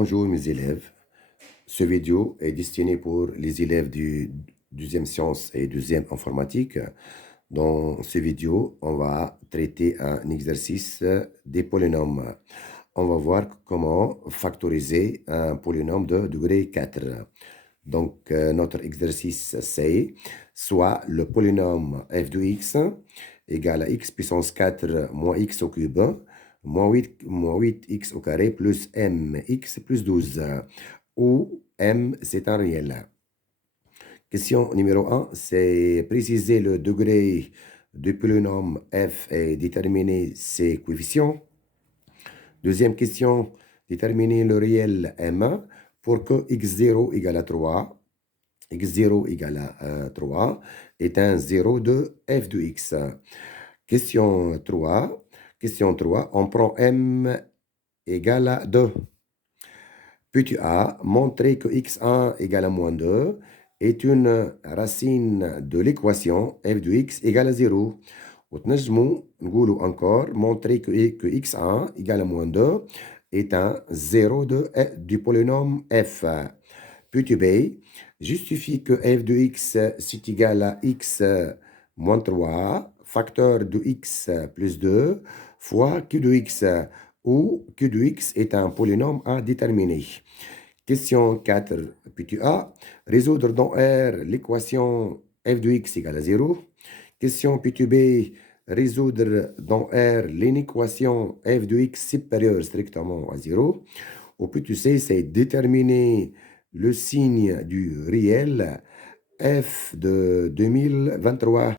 Bonjour mes élèves. Ce vidéo est destiné pour les élèves du deuxième sciences et deuxième informatique. Dans ce vidéo, on va traiter un exercice des polynômes. On va voir comment factoriser un polynôme de degré 4. Donc, notre exercice, c'est soit le polynôme f de x égale à x puissance 4 moins x au cube, moins 8x au carré plus mx plus 12, où m, c'est un réel. Question numéro 1, c'est préciser le degré du polynôme f et déterminer ses coefficients. Deuxième question, déterminer le réel m pour que x0 égale à 3. x0 égale à 3 est un 0 de f de x. Question 3, on prend m égale à 2. Puis A, montrer que x1 égale à moins 2 est une racine de l'équation f de x égale à 0. وتنجموا نقولوا encore montrer que x1 égale à moins 2 est un 0 du polynôme f. Puis B, justifie que f de x c'est égal à x moins 3, facteur de x plus 2, fois q de x, où q de x est un polynôme à déterminer. Question 4, puis A, résoudre dans R l'équation f de x égale à 0. Question puis B, résoudre dans R l'inéquation f de x supérieure strictement à 0. Ou puis C, c'est déterminer le signe du réel f de 2023.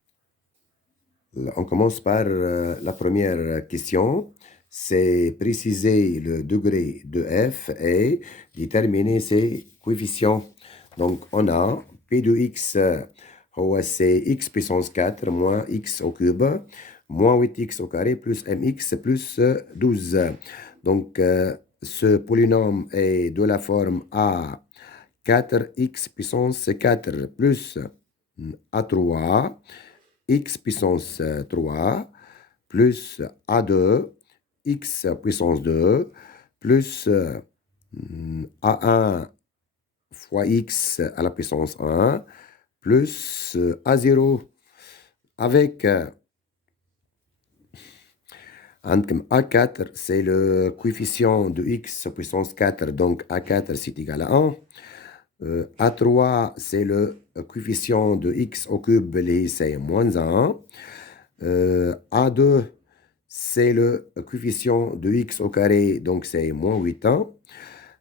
On commence par la première question. C'est préciser le degré de f et déterminer ses coefficients. Donc, on a p de x, c'est x puissance 4 moins x au cube, moins 8x au carré plus mx plus 12. Donc, ce polynôme est de la forme a 4x puissance 4 plus a3 x puissance 3 plus a2 x puissance 2 plus a1 fois x à la puissance 1 plus a0 avec a4, c'est le coefficient de x puissance 4, donc a4 c'est égal à 1. A3, c'est le coefficient de x au cube, c'est moins 1. A2, c'est le coefficient de x au carré, donc c'est moins 8.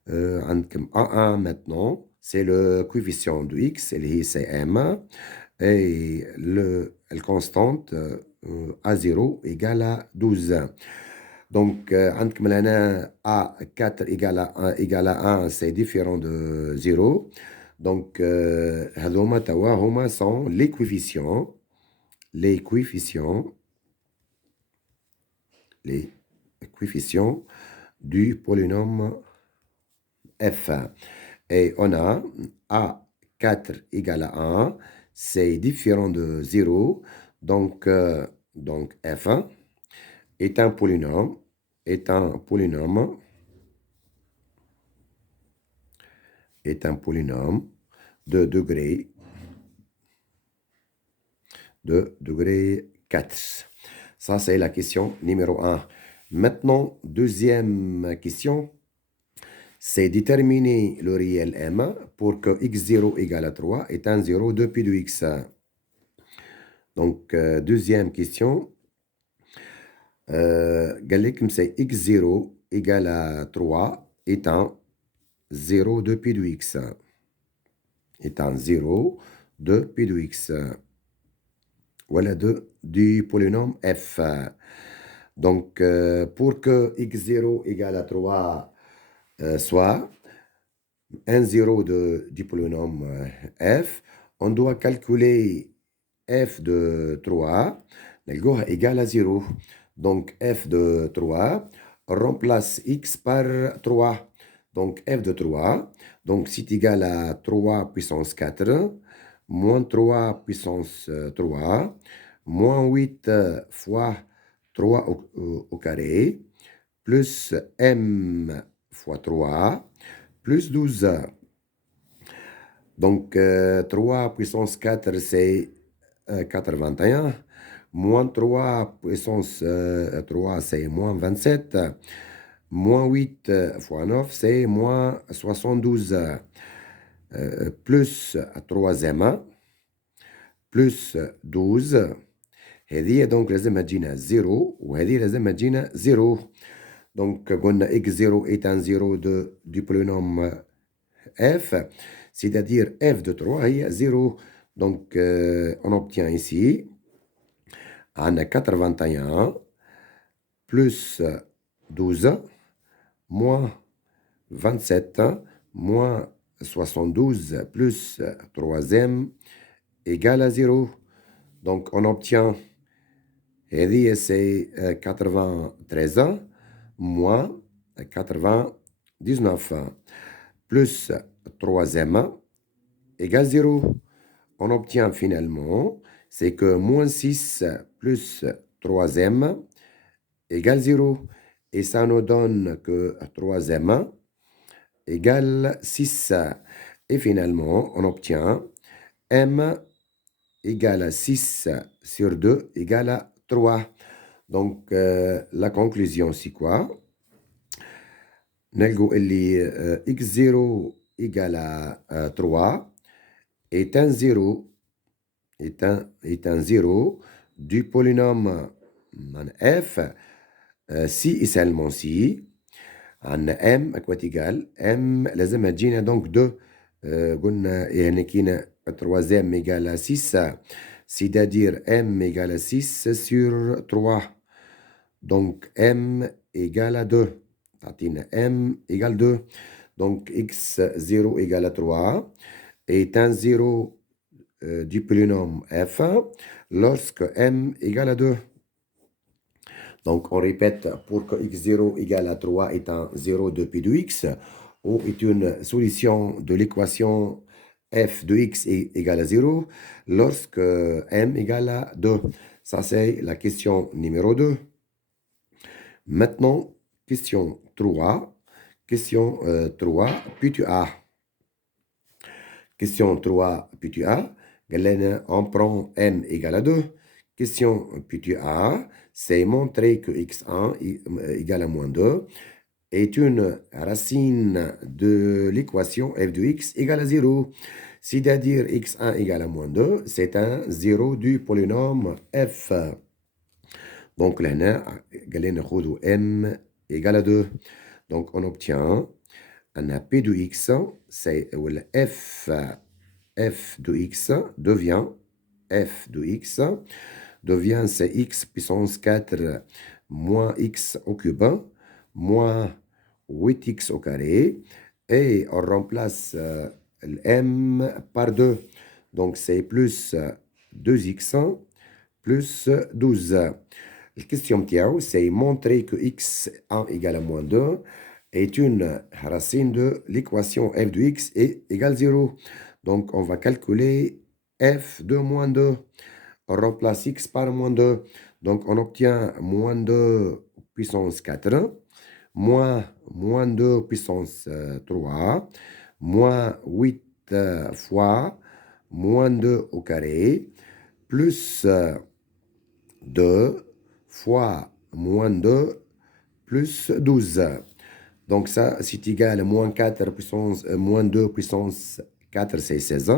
A1 maintenant, c'est le coefficient de x, c'est m. Et la constante A0 égale à 12. Donc, A4 égale à 1, c'est différent de 0. Donc, هذوما sont les coefficients du polynôme f. Et on a A4 égale à 1, c'est différent de 0. Donc f1 est un polynôme, de degré 4. Ça, c'est la question numéro 1. Maintenant, deuxième question, c'est déterminer le réel m pour que x0 égale à 3 est un 0 de pi de x. Donc, deuxième question, c'est x0 égale à 3 est un 0 de pi de x. Est un 0 de pi de x. Voilà du polynôme f. Donc, pour que x0 égale à 3 soit un 0 du polynôme f, on doit calculer f de 3, égale à 0. Donc, f de 3, on remplace x par 3. Donc, f de 3, donc c'est égal à 3 puissance 4, moins 3 puissance 3, moins 8 fois 3 au carré, plus m fois 3 plus 12. Donc, 3 puissance 4, c'est 81. Moins 3 puissance 3, c'est moins 27. Moins 8 fois 9, c'est moins 72. Plus troisième, plus 12. هذه donc لازمها تجينا 0 وهذه لازمها تجينا 0. Donc قلنا x0 est un 0 du polynôme f, c'est-à-dire f de 3 هي 0. Donc on obtient ici on a 81 plus 12 moins 27 moins 72 plus troisième égale à 0. Donc on obtient هذه c'est 93 moins 99 plus troisième égale 0. On obtient finalement, c'est que moins 6 plus troisième égale 0. Et ça nous donne que troisième égale 6. Et finalement, on obtient m égale à 6 sur 2 égale à 3. Donc, la conclusion, c'est quoi? نلقوا اللي x0 égale à 3 est un 0 est un 0 du polynôme f si et seulement si عندنا m à quoi égal m لازمها تجينا donc 2 قلنا يعني كينا troisième égale à 6 c'est-à-dire m égale à 6 sur 3 donc m égale à 2 تعطينا m égale 2 donc x0 égale à 3 est un 0 du polynôme f lorsque m égale à 2. Donc, on répète, pour que x0 égale à 3 est un 0 de p de x, ou est une solution de l'équation f de x est égale à 0, lorsque m égale à 2. Ça, c'est la question numéro 2. Maintenant, question 3. Question 3, puis tu as. Question 3, puis tu as. On prend m égale à 2. Question puis tu as, c'est montrer que x1 égale à moins 2 est une racine de l'équation f de x égale à 0. C'est-à-dire x1 égale à moins 2, c'est un 0 du polynôme f. Donc là, m égale à 2. Donc on obtient un p de x, c'est f de x devient f de x devient c'est x puissance 4 moins x au cube moins 8x au carré et on remplace m par 2. Donc c'est plus 2x plus 12. La question c'est montrer que x1 égale à moins 2 est une racine de l'équation f de x est égale 0. Donc on va calculer f de moins 2. On remplace x par moins 2. Donc, on obtient moins 2 puissance 4, moins 2 puissance 3, moins 8 fois moins 2 au carré, plus 2 fois moins 2 plus 12. Donc, ça, c'est égal à moins 4 puissance, moins 2 puissance 4, c'est 16.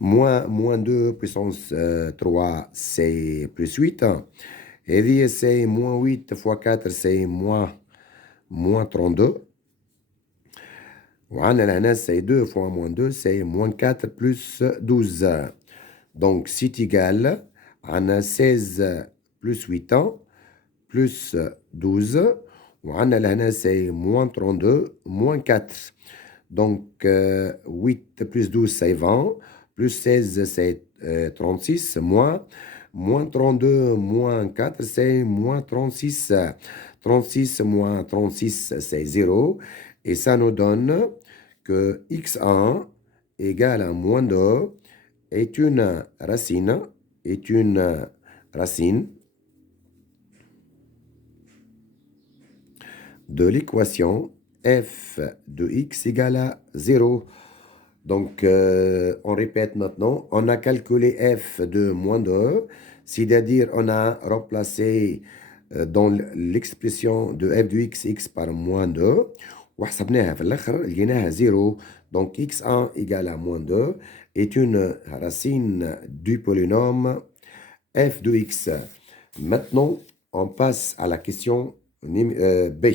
Moins 2 puissance 3, c'est plus 8. Et c'est moins 8 fois 4, c'est moins 32. وعندنا c'est 2 fois moins 2, c'est moins 4 plus 12. Donc, c'est égal à 16 plus 8 ans, plus 12. وعندنا c'est moins 32, moins 4. Donc, 8 plus 12, c'est 20. Plus 16, c'est 36, moins 32, moins 4, c'est moins 36. 36 moins 36, c'est 0. Et ça nous donne que x1 égale à moins 2 est une racine, de l'équation f de x égale à 0. Donc, on répète maintenant. On a calculé f de moins 2, c'est-à-dire on a remplacé dans l'expression de f de x, x par moins 2. وحسبناها في الآخر لقيناها 0. Donc, x1 égale à moins 2 est une racine du polynôme f de x. Maintenant, on passe à la question B.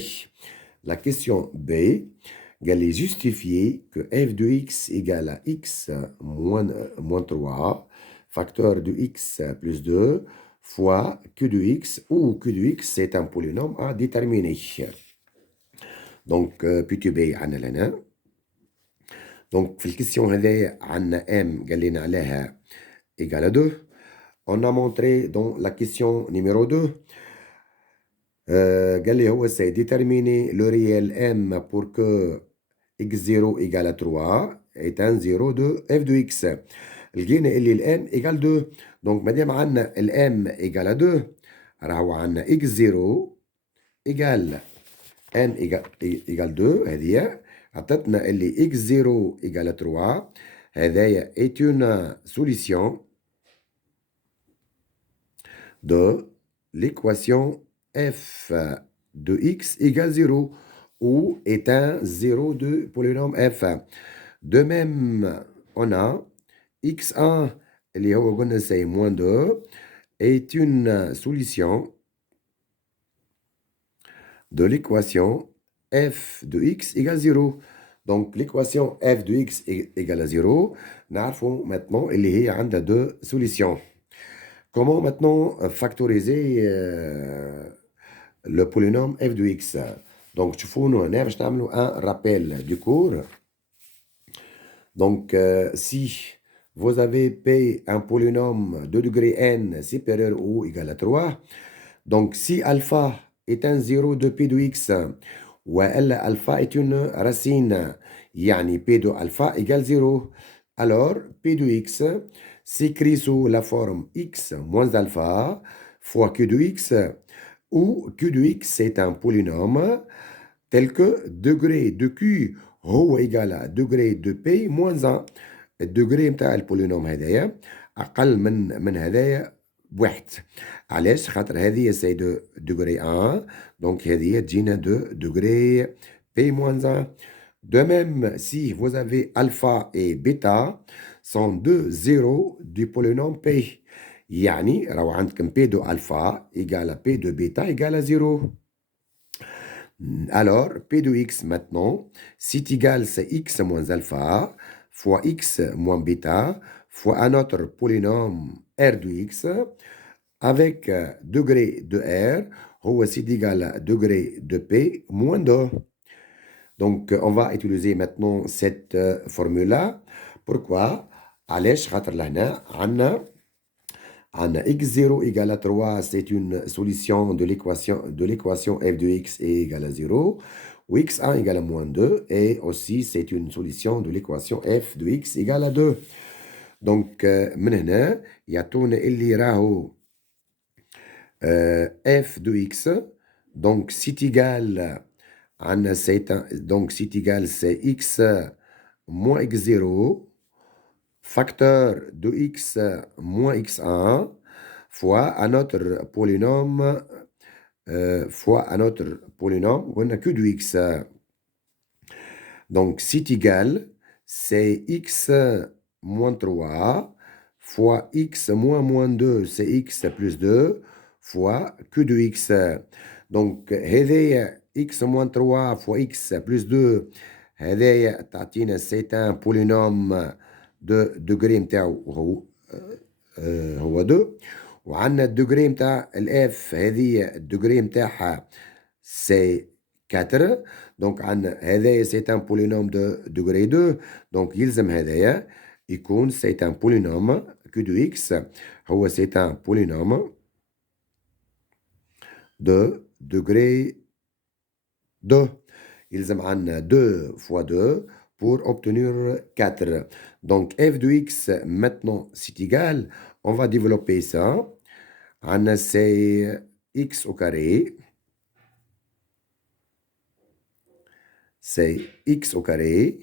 La question B, elle est justifier que f de x égale à x moins 3, facteur de x plus 2, fois q de x, où q de x c'est un polynôme à déterminer. Donc, petit b, عندنا لنا. Donc, في الكسيون هذه عندنا m قال لنا عليها égale à 2. On a montré dans la question numéro 2, قال لي هو c'est déterminer le réel m pour que x0 égale à 3 est un 0 de f de x. لقينا اللي الm égale 2. Donc مادام عندنا الm égale à 2 راهو عندنا x0 égale m égale 2 هذه عطتنا اللي x0 égale à 3. هذايا est une solution de l'équation f de x égale 0 ou est un 0 de polynôme f. De même, on a x1, اللي هو قلنا c'est moins 2, est une solution de l'équation f de x égale 0. Donc, l'équation f de x égale à 0, نعرفوا maintenant اللي هي عندها deux solutions. Comment maintenant factoriser le polynôme f de x? Donc, tu fais un rappel du cours. Donc, si vous avez P un polynôme de degré n supérieur ou égal à 3, donc si alpha est un 0 de P de x, ou alpha est une racine, yani P de alpha égale 0, alors P de x s'écrit sous la forme x moins alpha fois q de x, où q de x c'est un polynôme tel que degré de q هو égal à degré de p moins 1. الدوغري نتاع البولينوم هذايا اقل من هذايا بواحد. علاش؟ خاطر هذه سي دو دوغري 1، دونك هذه تجينا دو دوغري بي موان 1. De même, si vous avez alpha et bêta, sont deux zéros du polynôme P. يعني راهو عندكم P de alpha égale à P de bêta égale à 0. Alors, P de x maintenant, c'est égal, c'est x moins alpha fois x moins bêta fois un autre polynôme r de x avec degré de r, c'est égal à degré de p moins 2. Donc, on va utiliser maintenant cette formule-là. Pourquoi? علاش خاطر لهنا عندنا x0 égale à 3, c'est une solution de l'équation f de x est égale à 0, ou x1 égale à moins 2, et aussi c'est une solution de l'équation f de x égale à 2. Donc, من هنا يعطونا اللي راهو f de x, donc c'est égal donc c'est égal, c'est x moins x0 facteur de x moins x1 fois un autre polynôme on a que de x. Donc, c'est égal, c'est x moins 3 fois x moins 2, c'est x plus 2 fois que de x. Donc, x moins 3 fois x plus 2, c'est un polynôme de degré نتاعو هو 2. وعندنا الدوغري نتاع الاف هذه الدوغري نتاعها سي 4. دونك عندنا هذايا سي ان بولينوم دو دوغري 2، دونك يلزم هذايا يكون سي ان بولينوم كو دو اكس هو سي ان بولينوم دو دوغري 2. يلزم عندنا 2 fois 2 pour obtenir 4. Donc, f de x, maintenant, c'est égal. On va développer ça. C'est x au carré. c'est x au carré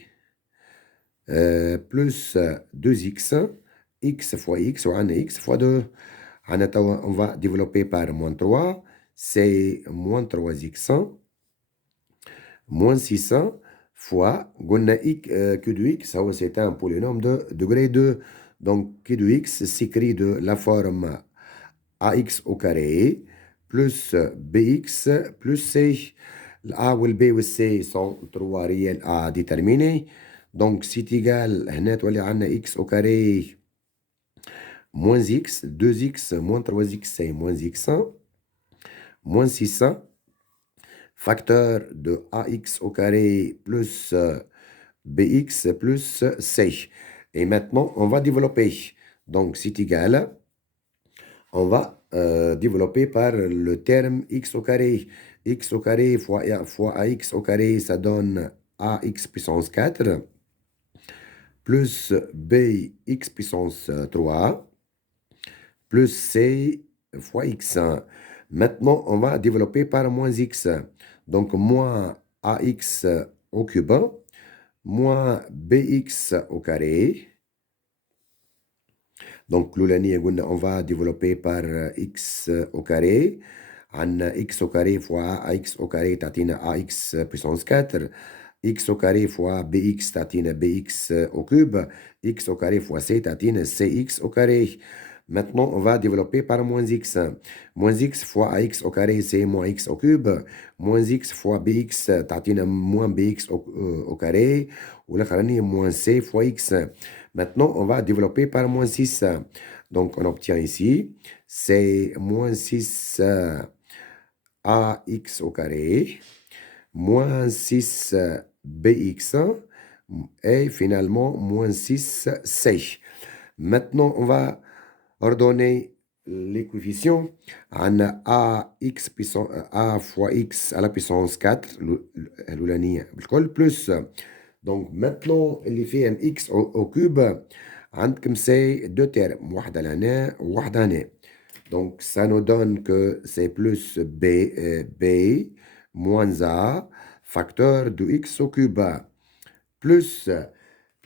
plus 2x, x fois x, ou x fois 2. On va développer par moins 3, c'est moins 3x, moins 600 fois q de x, c'est un polynôme de degré 2. Donc, q de x s'écrit de la forme ax au carré plus bx plus c. A ou le B ou le C sont trois réels à déterminer. Donc, c'est égal, on a x au carré moins x, 2x moins 3x, c'est moins x1, moins 600, facteur de ax au carré plus bx plus c. Et maintenant, on va développer. Donc, c'est égal, on va développer par le terme x au carré. X au carré fois ax au carré, ça donne ax puissance 4 plus bx puissance 3 plus c fois x1. Maintenant, on va développer par moins x. Donc, moins ax au cube moins bx au carré. Donc, on va développer par x au carré. On a x au carré fois ax au carré, tatina ax puissance 4. X au carré fois bx, tatine bx au cube. X au carré fois c, tatine cx au carré. Maintenant, on va développer par moins x. Moins x fois ax au carré, c'est moins x au cube. Moins x fois bx, tatine moins bx au carré. Ou la moins c fois x. Maintenant, on va développer par moins 6. Donc, on obtient ici, c'est moins 6 ax au carré, moins 6 bx, et finalement, moins 6 c. Maintenant, on va ordonner les coefficients. On a a fois x à la puissance 4, plus. Donc, maintenant, اللي فيهم x au cube, عندكم c'est deux termes, واحدة لهنا وواحدة هنا. Donc, ça nous donne que c'est plus b moins a facteur de x au cube plus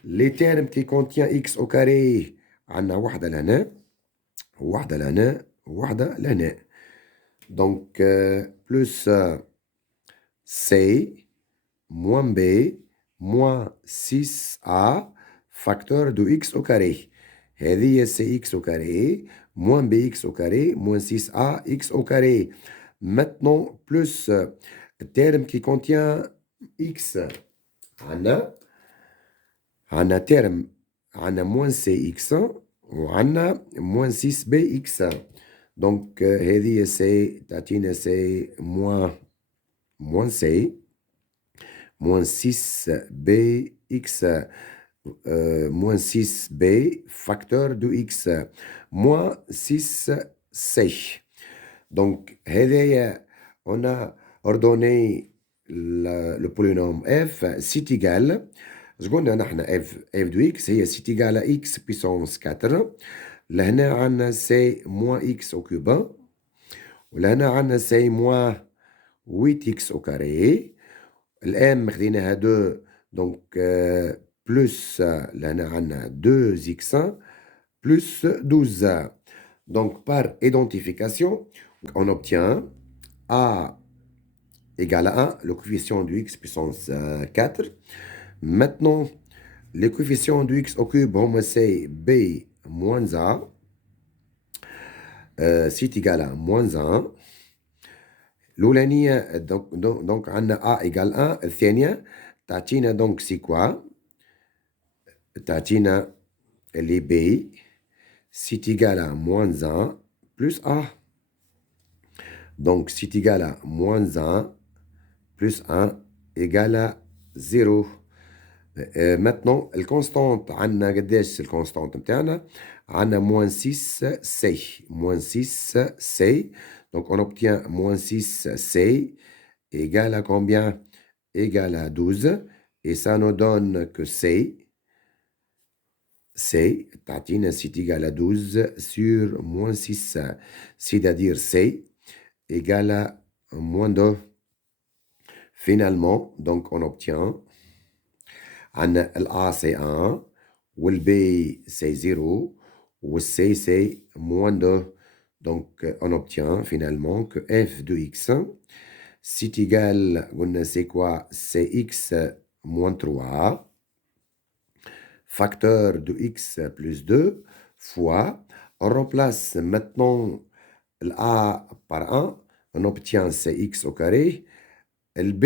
les termes qui contiennent x au carré, عندنا واحدة لهنا وواحدة لهنا وواحدة لهنا. Donc, plus c moins b moins 6a facteur de x au carré. هذه c'est x au carré moins bx au carré moins 6a x au carré. Maintenant, plus terme qui contient x. On a terme, on a moins cx on a moins 6bx. Donc, هذه c'est تعطينا c'est moins c moins 6bx moins 6b facteur de x moins 6c. Donc, on a ordonné le polynôme f, c'est égal. قلنا نحن f de x هي c'est égal à x puissance 4. لهنا عندنا c moins x au cube. ولهنا عندنا c moins 8x au carré. الام خديناها 2 donc plus لهنا عندنا 2x plus 12. Donc par identification, on obtient a égale à 1, le coefficient du x puissance 4. Maintenant, les coefficients du x au cube, c'est b moins a, c'est égal à moins 1. l'أولانية donc on a a égale 1. الثانية تعطينا donc c'est quoi؟ تعطينا les b c'est égal à moins 1 plus a. Donc c'est égal à moins 1 plus 1 égale à 0. Maintenant, le constante, عندنا قداش الكونستانت نتاعنا؟ عندنا moins 6c. Moins 6c. Donc, on obtient moins 6c égale à combien? Égale à 12. Et ça nous donne que c, تعطينا c'est égal à 12 sur moins 6. C'est-à-dire c égale à moins 2. Finalement, donc on obtient l'A c'est 1, ou le B c'est 0, ou le C c'est moins 2. Donc on obtient finalement que f de x, c'est égal, c'est quoi? C'est x moins 3, facteur de x plus 2, fois, on remplace maintenant l'A par 1, on obtient cx au carré. Le B,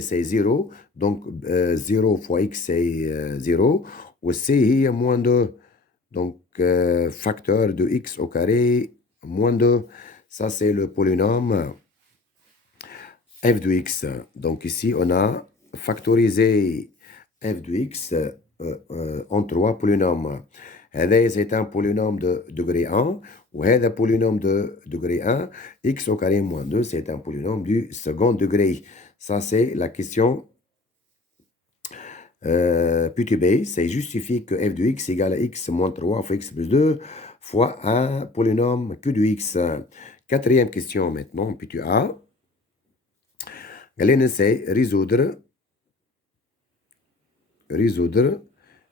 c'est 0, donc 0 fois x, c'est 0. Ou C, c'est moins 2, donc facteur de x au carré, moins 2. Ça, c'est le polynôme f de x. Donc ici, on a factorisé f de x en trois polynômes. C'est un polynôme de degré 1, ou un polynôme de degré 1, x au carré moins 2, c'est un polynôme du second degré. Ça, c'est la question petit b. C'est justifie que f de x égale à x moins 3 fois x plus 2 fois un polynôme q de x. Quatrième question maintenant, petit a. Allez, c'est résoudre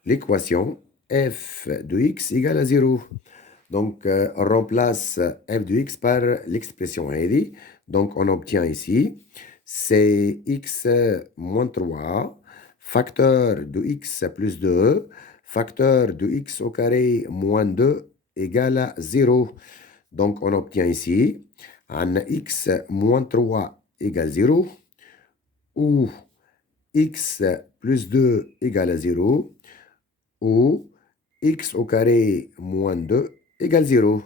l'équation f de x égale à 0. Donc, on remplace f de x par l'expression RD. Donc, on obtient ici, c'est x moins 3, facteur de x plus 2, facteur de x au carré moins 2 égale à 0. Donc, on obtient ici, un x moins 3 égale 0, ou x plus 2 égale à 0, ou x au carré moins 2 égale 0.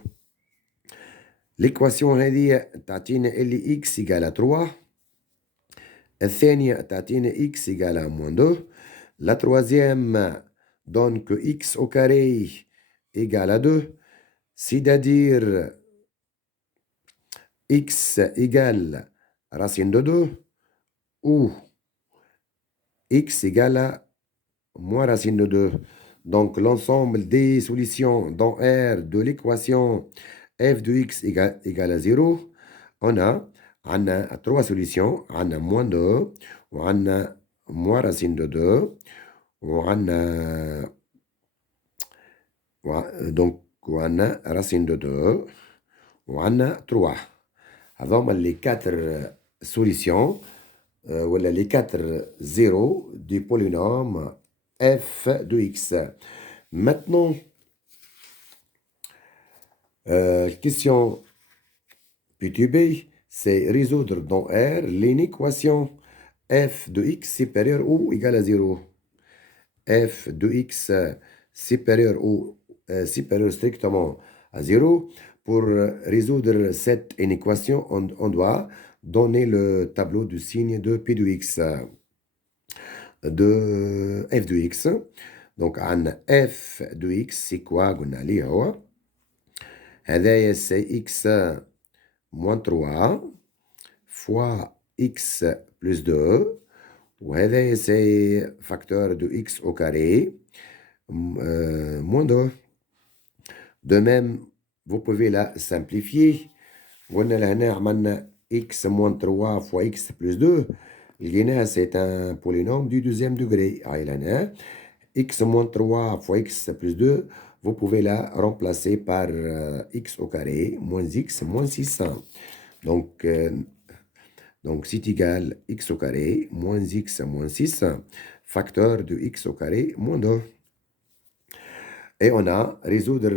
L'équation هذه تعطينا اللي x égale à 3. الثانية تعطينا x égale à moins 2. La troisième donne que x au carré égale à 2. C'est-à-dire x égale racine de 2 ou x égale à moins racine de 2. Donc, l'ensemble des solutions dans R de l'équation f de x égale à 0, on a trois solutions. On a moins 2, on a moins racine de 2, on a, donc on a racine de 2, on a 3. Avant, les quatre solutions, voilà les quatre zéros du polynôme f de x. Maintenant, question petit b, c'est résoudre dans R l'équation f de x supérieur ou égal à 0. F de x supérieur ou supérieur strictement à 0. Pour résoudre cette inéquation, on doit donner le tableau du signe de P de x, de f de x. Donc, on f de x, c'est quoi? قلنا عليه هو هذايا c'est x moins 3 fois x plus 2. وهذا c'est facteur de x au carré moins 2. De même, vous pouvez la simplifier. قلنا لهنا عملنا x moins 3 fois x plus 2. لقيناها c'est un polynôme du deuxième degré. هنا x moins 3 fois x plus 2, vous pouvez la remplacer par x au carré moins x moins 6. Donc, c'est égal x au carré moins x moins 6, facteur de x au carré moins 2. Et on a résoudre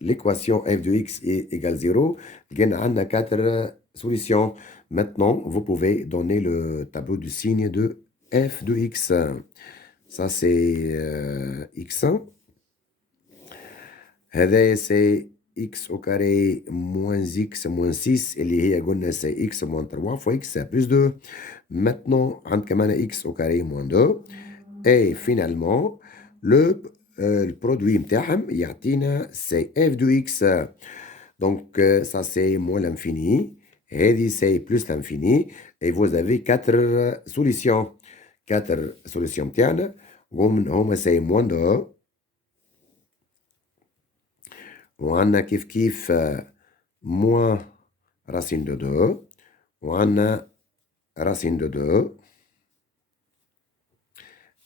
l'équation f de x égale 0. On a quatre solutions. Maintenant, vous pouvez donner le tableau du signe de f de x. Ça, c'est x1. هذا c'est x au carré moins x moins 6 اللي هي قلنا c'est x moins 3 fois x plus 2. Maintenant, on a كمان x au carré moins 2. Et finalement, le produit متاعهم يعطينا c'est f de x. Donc, ça c'est moins l'infini. هذه c'est plus l'infini. Et vous avez quatre solutions. Quatre solutions متاعنا. هما c'est moins 2. وعندنا كيف moins racine de 2. وعندنا racine de 2.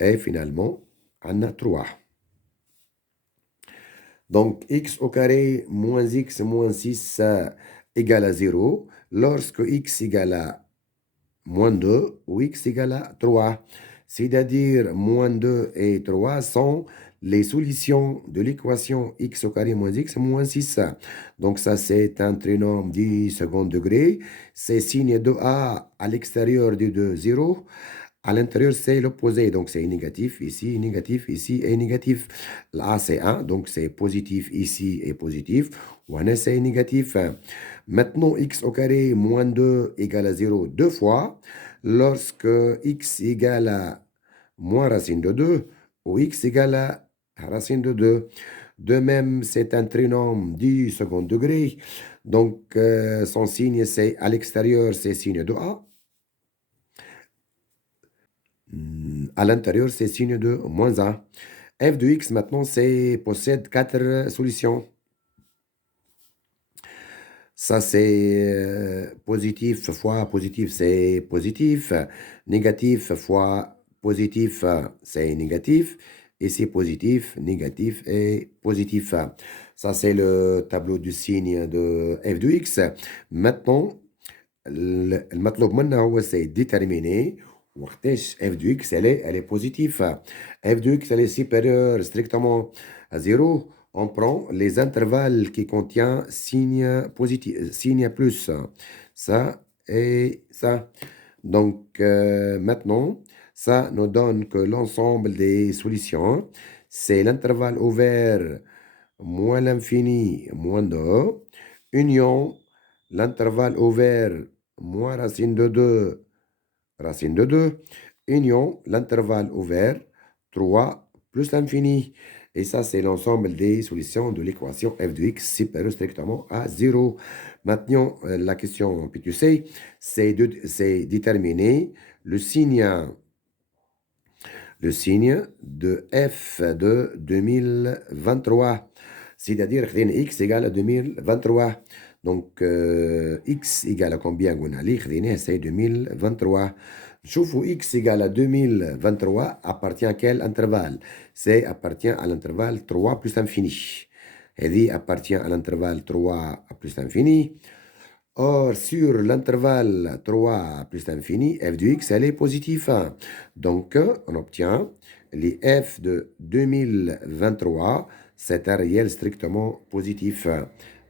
Et finalement, on a 3. Donc, x au carré moins x moins 6 égale à 0 lorsque x égale à moins 2 ou x égale à 3. C'est-à-dire, moins 2 et 3 sont les solutions de l'équation x au carré moins x moins 6. Donc, ça, c'est un trinôme du second degré. C'est signe de a à l'extérieur du 2, 0. À l'intérieur, c'est l'opposé. Donc, c'est négatif ici et négatif. Là, c'est 1. Donc, c'est positif ici et positif. Ou un c'est négatif. Maintenant, x au carré moins 2 égale à 0 deux fois. Lorsque x égale à moins racine de 2 ou x égale à racine de 2. De même, c'est un trinôme du second degré. Donc, son signe, c'est à l'extérieur, c'est signe de A. À l'intérieur, c'est signe de moins 1. F de x, maintenant, possède 4 solutions. Ça, c'est positif fois positif, c'est positif. Négatif fois positif, c'est négatif. Et c'est positif, négatif et positif. Ça, c'est le tableau du signe de f de x. Maintenant, المطلوب منا هو c'est déterminer وقتاش f de x elle est positive. f de x elle est supérieure strictement à 0. On prend les intervalles qui contiennent signe positif, signe plus. Ça et ça. Donc maintenant, ça nous donne que l'ensemble des solutions, c'est l'intervalle ouvert moins l'infini moins 2, union l'intervalle ouvert moins racine de 2, racine de 2, union l'intervalle ouvert 3 plus l'infini. Et ça, c'est l'ensemble des solutions de l'équation f de x supérieure strictement à 0. Maintenant, la question P2C, c'est déterminer le signe de f de 2023. C'est-à-dire x égale à 2023. Donc, x égale à combien on a dit c'est 2023. Choufou x égale à 2023 appartient à quel intervalle? C'est appartient à l'intervalle 3 plus l'infini. Et dit appartient à l'intervalle 3 plus l'infini. Or, sur l'intervalle 3 plus l'infini, f de x, elle est positive. Donc, on obtient les f de 2023, c'est un réel strictement positif.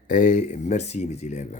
Et merci, mes élèves.